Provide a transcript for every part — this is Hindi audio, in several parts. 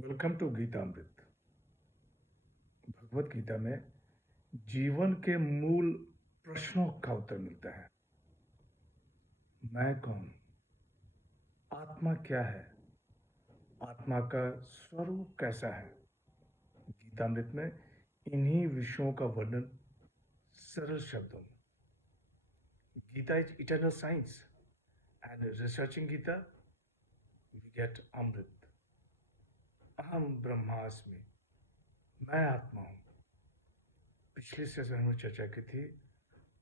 Welcome to Geetamrit. भगवत गीता में जीवन के मूल प्रश्नों का उत्तर मिलता है। मैं कौन? आत्मा क्या है? आत्मा का स्वरूप कैसा है? गीतामृत में इन्हीं विषयों का वर्णन सरल शब्दों में। Gita is eternal science and researching Gita we get amrit. अहम ब्रह्मास्मि, मैं आत्मा हूं। पिछले सेशन में चर्चा की थी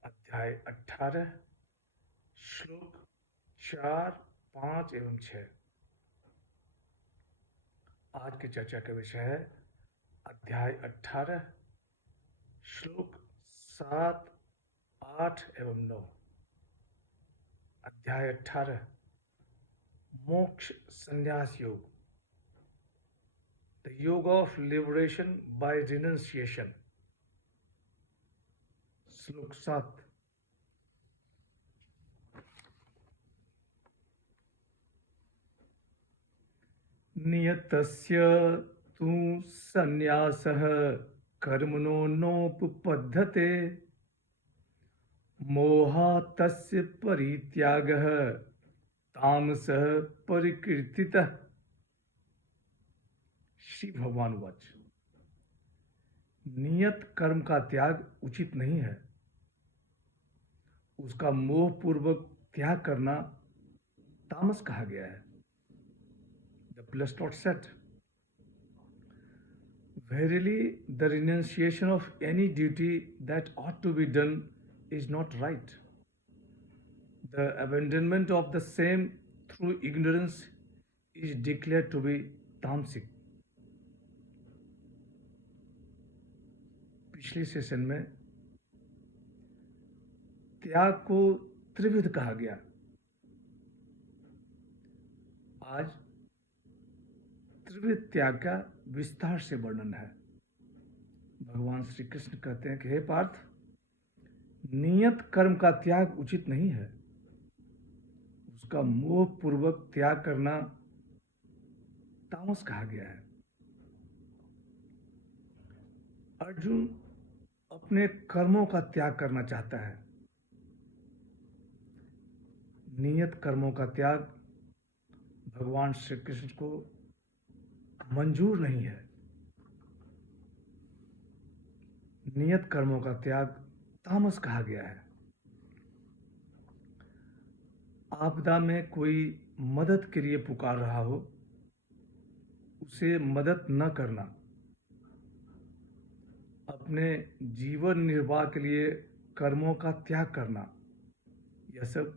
अध्याय 18 श्लोक 4, 5 एवं 6। आज की चर्चा का विषय है अध्याय 18 श्लोक 7, 8 एवं 9। अध्याय 18 मोक्ष संन्यास योग, द योग ऑफ लिबरेशन बाय रिनंसिएशन। श्लोक 7 नियतस्य तु संन्यासः कर्मणो नोपपद्यते मोहात् तस्य परित्यागः तामसः परिकीर्तितः। श्री भगवान वाच, नियत कर्म का त्याग उचित नहीं है। उसका मोह पूर्वक त्याग करना तामस कहा गया है। The blessed Lord said, verily the renunciation of any duty that ought to be done is not right. The abandonment of the same through ignorance is declared to be tamasic. पिछले सेशन में त्याग को त्रिविध कहा गया। आज त्रिविध त्याग का विस्तार से वर्णन है। भगवान श्री कृष्ण कहते हैं कि हे पार्थ, नियत कर्म का त्याग उचित नहीं है। उसका मोह पूर्वक त्याग करना तामस कहा गया है। अर्जुन अपने कर्मों का त्याग करना चाहता है। नियत कर्मों का त्याग भगवान श्री कृष्ण को मंजूर नहीं है। नियत कर्मों का त्याग तामस कहा गया है। आपदा में कोई मदद के लिए पुकार रहा हो, उसे मदद न करना, अपने जीवन निर्वाह के लिए कर्मों का त्याग करना, यह सब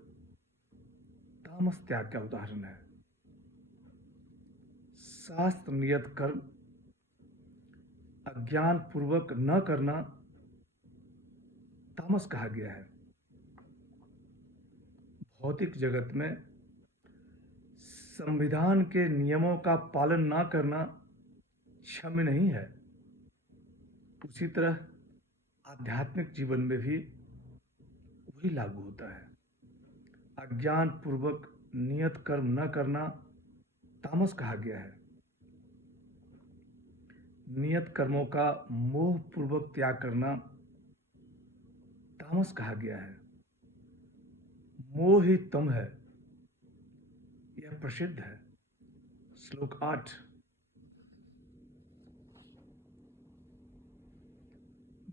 तामस त्याग का उदाहरण है। शास्त्र नियत कर्म अज्ञान पूर्वक न करना तामस कहा गया है। भौतिक जगत में संविधान के नियमों का पालन न करना क्षम्य नहीं है। उसी तरह आध्यात्मिक जीवन में भी वही लागू होता है। अज्ञान पूर्वक नियत कर्म न करना तामस कहा गया है। नियत कर्मों का मोह पूर्वक त्याग करना तामस कहा गया है। मोह ही तम है, यह प्रसिद्ध है। श्लोक 8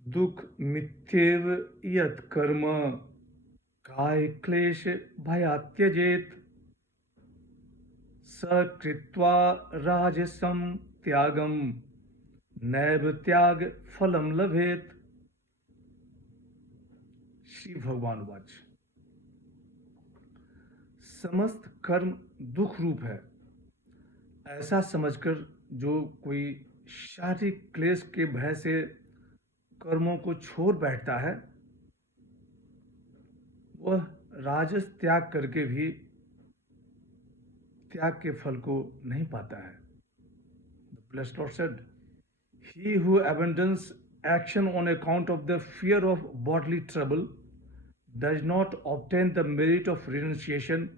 दुख मिथ्येव यत् कर्म काय क्लेश भयात्यजेत स कृत्वा राजसं त्यागम नैव त्याग फलम लभेत। श्री भगवान वाच, समस्त कर्म दुख रूप है। ऐसा समझकर जो कोई शारीरिक क्लेश के भय से कर्मों को छोड़ बैठता है, वह राजस त्याग करके भी त्याग के फल को नहीं पाता है। The blessed Lord said, he who abandons action on account of the fear of bodily trouble does not obtain the merit of renunciation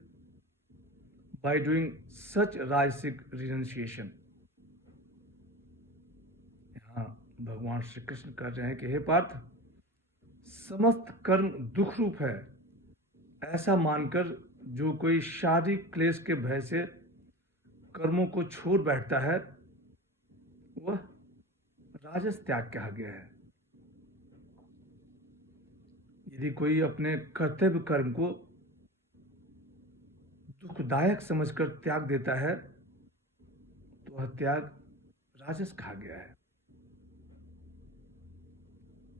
by doing such rajasic renunciation. भगवान श्री कृष्ण कह रहे हैं कि हे पार्थ, समस्त कर्म दुख रूप है, ऐसा मानकर जो कोई शारीरिक क्लेश के भय से कर्मों को छोड़ बैठता है वह राजस त्याग कहा गया है। यदि कोई अपने कर्तव्य कर्म को दुखदायक समझकर त्याग देता है तो वह त्याग राजस कहा गया है।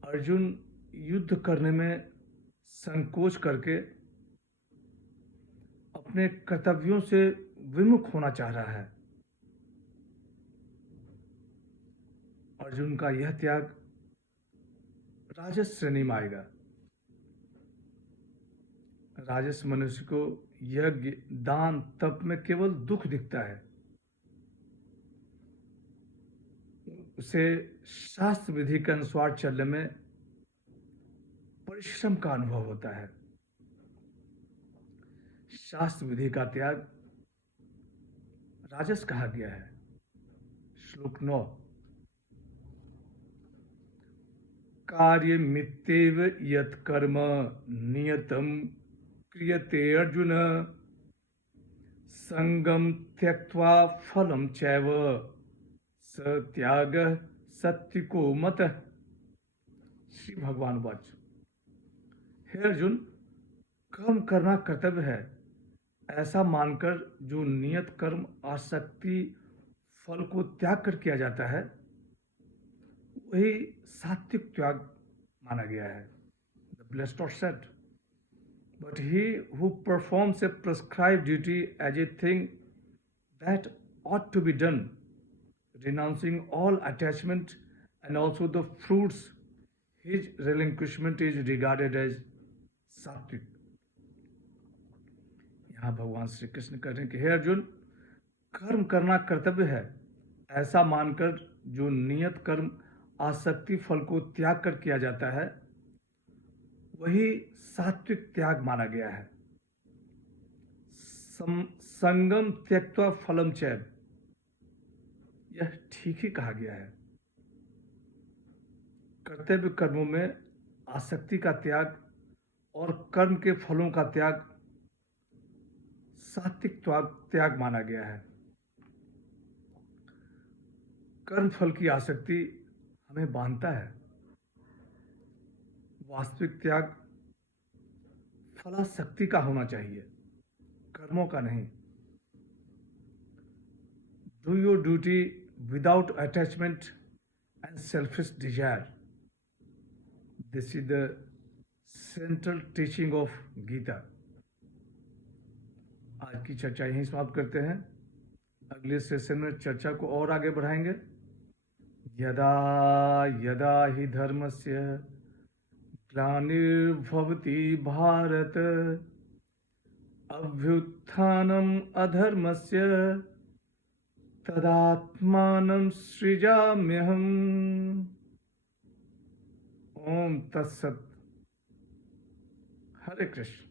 अर्जुन युद्ध करने में संकोच करके अपने कर्तव्यों से विमुख होना चाह रहा है। अर्जुन का यह त्याग राजस श्रेणी में आएगा। राजस मनुष्य को यज्ञ, दान, तप में केवल दुख दिखता है। उसे शास्त्र विधि के अनुसार चलने में परिश्रम का अनुभव होता है। शास्त्र विधि का त्याग राजस कहा गया है। श्लोक 9। कार्य मित्येव यत् कर्म नियतम क्रियते अर्जुन, संगम त्यक्त्वा फलम चैव स त्याग सत्विको मतः। श्री भगवान वाच। हे अर्जुन, कर्म करना कर्तव्य है ऐसा मानकर जो नियत कर्म आसक्ति फल को त्याग कर किया जाता है वही सात्विक त्याग माना गया है। The blessed are said, but he who performs a prescribed duty as a thing that ought to be done, renouncing all attachment and also the fruits, his relinquishment is regarded as सात्विक। यहाँ भगवान श्री कृष्ण कह रहे हैं कि हे अर्जुन, कर्म करना कर्तव्य है ऐसा मानकर जो नियत कर्म आसक्ति फल को त्याग कर किया जाता है वही सात्विक त्याग माना गया है। संगम त्यक्त्वा फलम चैव, यह ठीक ही कहा गया है। कर्तव्य कर्मों में आसक्ति का त्याग और कर्म के फलों का त्याग सात्विक त्याग माना गया है। कर्म फल की आसक्ति हमें बांधता है। वास्तविक त्याग फलासक्ति का होना चाहिए, कर्मों का नहीं। Do your duty without attachment and selfish desire. This is the central teaching of Gita. आज की चर्चा यहीं समाप्त करते हैं। अगले सेशन में चर्चा को और आगे बढ़ाएंगे। यदा यदा हि धर्मस्य ग्लानिर्भवति भारत, अभ्युत्थानम् अधर्मस्य तदात्मानं सृजाम्यहम्। ओम तत्सत्। हरे कृष्ण।